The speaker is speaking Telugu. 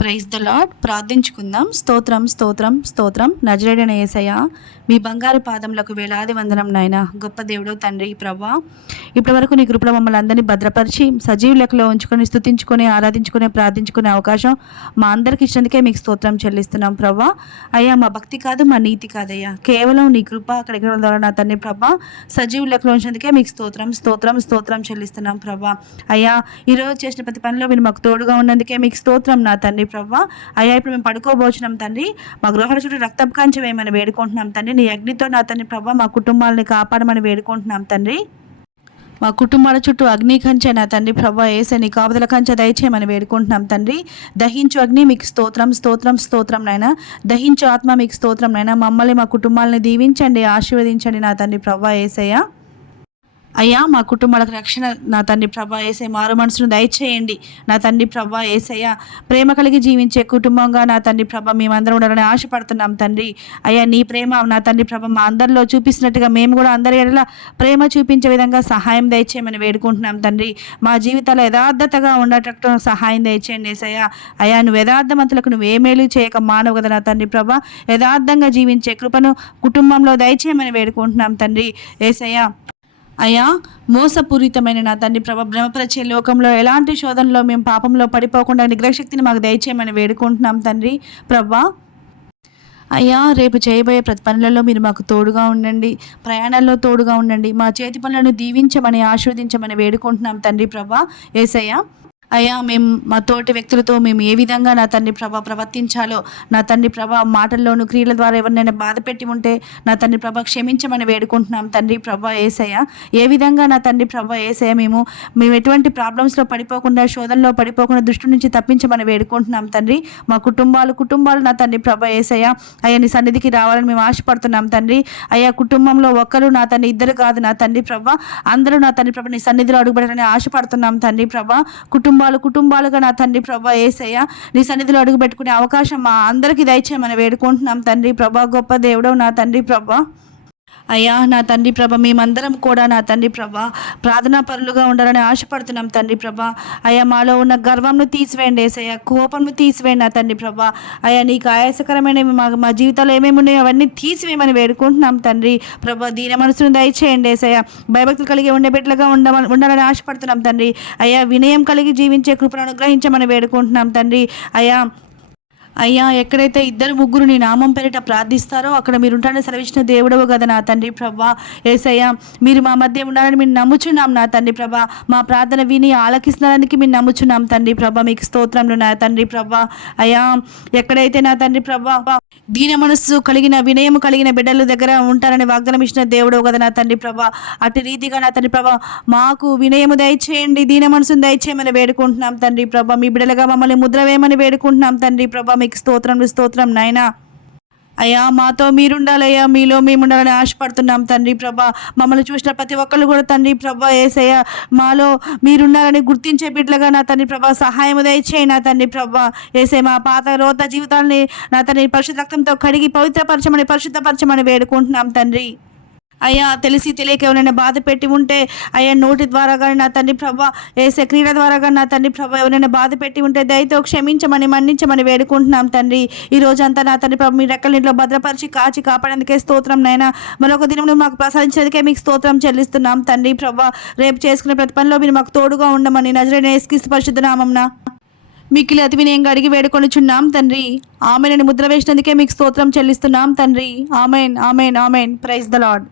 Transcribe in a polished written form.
Praise the lord. ప్రార్థించుకుందాం. స్తోత్రం స్తోత్రం స్తోత్రం. నజరేయుడైన యేసయ్య, మీ బంగారు పాదములకు వేలాది వందనం నాయన. గొప్ప దేవుడు తండ్రి ప్రభా, ఇప్పటివరకు నీ కృపలో మమ్మల్ని అందరినీ భద్రపరిచి సజీవ లెక్కలో ఉంచుకొని స్తుతించుకొని ఆరాధించుకునే ప్రార్థించుకునే అవకాశం మా అందరికి ఇచ్చినందుకే మీకు స్తోత్రం చెల్లిస్తున్నాం ప్రభా. అయ్యా, మా భక్తి కాదు, మా నీతి కాదయ్యా, కేవలం నీ కృప అక్కడికి ద్వారా నా తండ్రి ప్రభా సజీవ లెక్కలో ఉంచినందుకే మీకు స్తోత్రం స్తోత్రం స్తోత్రం చెల్లిస్తున్నాం ప్రభా. అయ్యా, ఈరోజు చేసిన ప్రతి పనిలో మీరు మాకు తోడుగా ఉన్నందుకే మీకు స్తోత్రం నా తండ్రి ప్రభా. అయ్యా, ఇప్పుడు మేము పడుకోబోచున్నాం తండ్రి. మా గృహాల చుట్టూ రక్తపు కంచె వేయమని వేడుకుంటున్నాం తండ్రి. నీ అగ్నితో నా తండ్రి ప్రభా మా కుటుంబాలని కాపాడమని వేడుకుంటున్నాం తండ్రి. మా కుటుంబాల చుట్టూ అగ్ని కంచె నా తండ్రి ప్రభా ఏసే నీ కాపుదల కంచె దయచేయమని వేడుకుంటున్నాం తండ్రి. దహించు అగ్ని మీకు స్తోత్రం స్తోత్రం స్తోత్రం నాయన. దహించు ఆత్మ మీకు స్తోత్రం నాయన. మమ్మల్ని మా కుటుంబాలని దీవించండి, ఆశీర్వదించండి నా తండ్రి ప్రభా ఏసయ్య. అయ్యా, మా కుటుంబాలకు రక్షణ నా తండ్రి ప్రభా ఏసే మారు మనసును దయచేయండి నా తండ్రి ప్రభా ఏసయ్య. ప్రేమ కలిగి జీవించే కుటుంబంగా నా తండ్రి ప్రభా మేమందరం ఉండాలని ఆశపడుతున్నాం తండ్రి. అయ్యా, నీ ప్రేమ నా తండ్రి ప్రభా మా అందరిలో చూపిస్తున్నట్టుగా మేము కూడా అందరి ఎడల ప్రేమ చూపించే విధంగా సహాయం దయచేయమని వేడుకుంటున్నాం తండ్రి. మా జీవితాలు యథార్థతగా ఉండేటట్టు సహాయం దయచేయండి ఏసయ్య. అయ్యా, నువ్వు యథార్థవంతులకు నువ్వు ఏ మేలు చేయక మానవు కదా నా తండ్రి ప్రభా. యథార్థంగా జీవించే కృపను కుటుంబంలో దయచేయమని వేడుకుంటున్నాం తండ్రి ఏసయ్య. అయ్యా, మోసపూరితమైన నా తండ్రి ప్రభ భ్రమపరిచే లోకంలో ఎలాంటి శోధనలో మేము పాపంలో పడిపోకుండా నిగ్రహశక్తిని మాకు దయచేయమని వేడుకుంటున్నాం తండ్రి ప్రభా. అయ్యా, రేపు చేయబోయే ప్రతి పనులలో మీరు మాకు తోడుగా ఉండండి, ప్రయాణాల్లో తోడుగా ఉండండి. మా చేతి పనులను దీవించమని ఆశీర్వదించమని వేడుకుంటున్నాం తండ్రి ప్రభా యేసయ్య. అయ్యా, మేము మా తోటి వ్యక్తులతో మేము ఏ విధంగా నా తండ్రి ప్రభా ప్రవర్తించాలో నా తండ్రి ప్రభా మాటల్లోనూ క్రియల ద్వారా ఎవరినైనా బాధ పెట్టి ఉంటే నా తండ్రి ప్రభా క్షమించమని వేడుకుంటున్నాం తండ్రి ప్రభా ఏసయ్య. ఏ విధంగా నా తండ్రి ప్రభా ఏసయ్య మేము ఎటువంటి ప్రాబ్లమ్స్లో పడిపోకుండా శోధనలో పడిపోకుండా దృష్టి నుంచి తప్పించమని వేడుకుంటున్నాం తండ్రి. మా కుటుంబాలు నా తండ్రి ప్రభా ఏసయ్య. అయ్యా, నీ సన్నిధికి రావాలని మేము ఆశపడుతున్నాం తండ్రి. అయ్యా, కుటుంబంలో ఒక్కరు నా తండ్రి ఇద్దరు కాదు నా తండ్రి ప్రభా, అందరూ నా తండ్రి ప్రభా నీ సన్నిధిలో అడుగుపెట్టాలని ఆశపడుతున్నాం తండ్రి ప్రభా. కుటుంబాలుగా నా తండ్రి ప్రభా ఏసయ్య నీ సన్నిధిలో అడుగు పెట్టుకునే అవకాశం మా అందరికీ దయచేయమని వేడుకుంటున్నాం తండ్రి ప్రభా. గొప్ప దేవుడవు నా తండ్రి ప్రభా. అయ్యా, నా తండ్రి ప్రభ మేమందరం కూడా నా తండ్రి ప్రభ ప్రార్థనా పరులుగా ఉండాలని ఆశపడుతున్నాం తండ్రి ప్రభ. అయ్యా, మాలో ఉన్న గర్వంను తీసివేయండి ఏసయ్య, కోపంను తీసివేయండి నా తండ్రి ప్రభ. అయ్యా, నీకు ఆయాసకరమైన మా జీవితాల్లో ఏమేమి ఉన్నాయో అవన్నీ తీసివేయమని వేడుకుంటున్నాం తండ్రి ప్రభ. దీన మనసును దయచేయండి ఏసయ్య. భయభక్తులు కలిగి ఉండే బిడ్డలుగా ఉండాలని ఆశపడుతున్నాం తండ్రి. అయ్యా, వినయం కలిగి జీవించే కృపను అనుగ్రహించమని వేడుకుంటున్నాం తండ్రి. అయ్యా, ఎక్కడైతే ఇద్దరు ముగ్గురు నీ నామం పేరిట ప్రార్థిస్తారో అక్కడ మీరు ఉంటారని సెలవిచ్చిన దేవుడవు కదా నా తండ్రి ప్రభా యేసయ్య. మీరు మా మధ్య ఉండాలని మేము నమ్ముచున్నాం నా తండ్రి ప్రభా. మా ప్రార్థన విని ఆలకిస్తున్నందుకు మేము నమ్ముచున్నాం తండ్రి ప్రభా. మీకు స్తోత్రంలో నా తండ్రి ప్రభా. అయ్యా, ఎక్కడైతే నా తండ్రి ప్రభా దీన మనస్సు కలిగిన వినయము కలిగిన బిడ్డల దగ్గర ఉంటారని వాగ్దానం ఇచ్చిన దేవుడవు కదా నా తండ్రి ప్రభా. అటు రీతిగా నా తండ్రి ప్రభా మాకు వినయము దయచేయండి, దీన మనసును దయచేయమని వేడుకుంటున్నాం తండ్రి ప్రభా. మీ బిడ్డలుగా మమ్మల్ని ముద్ర వేయమని వేడుకుంటున్నాం తండ్రి ప్రభా. మీకు స్తోత్రం నాయనా. అయ్యా, మాతో మీరుండాలయ్యా, మీలో మేము ఉండాలని ఆశపడుతున్నాం తండ్రి ప్రభా. మమ్మల్ని చూసిన ప్రతి ఒక్కళ్ళు కూడా తండ్రి ప్రభా ఏసయ్య మాలో మీరున్నారని గుర్తించే బిడ్డలుగా నా తండ్రి ప్రభా సహాయం దయచేయి నా తండ్రి ప్రభా ఏసయ్య. మా పాత రోత జీవితాన్ని నా తండ్రి పరిశుద్ధ రక్తంతో కడిగి పరిశుద్ధపరచమని వేడుకుంటున్నాం తండ్రి. అయ్యా, తెలిసి తెలియక ఎవరైనా బాధ పెట్టి ఉంటే అయ్యా నోటి ద్వారా కానీ నా తండ్రి ప్రభా ఏసే క్రియల ద్వారా కానీ నా తండ్రి ప్రభా ఎవరైనా బాధ పెట్టి ఉంటే దయతో క్షమించమని మన్నించమని వేడుకుంటున్నాం తండ్రి. ఈ రోజంతా నా తండ్రి ప్రభా మీ రెక్కల ఇంట్లో భద్రపరిచి కాచి కాపాడేందుకే స్తోత్రం నైనా. మరొక దినం మాకు ప్రసాదించేందుకే మీకు స్తోత్రం చెల్లిస్తున్నాం తండ్రి ప్రభా. రేపు చేసుకునే ప్రతి పనిలో మీరు మాకు తోడుగా ఉండమని నజరేయుడైన యేసుక్రీస్తు పరిశుద్ధ నామమున మిక్కిలి అతి వినయంగా అడిగి వేడుకొనుచున్నాం తండ్రి. ఆమేన్ అని ముద్ర వేసినందుకే మీకు స్తోత్రం చెల్లిస్తున్నాం తండ్రి. ఆమేన్ ఆమేన్ ఆమేన్. Praise the lord.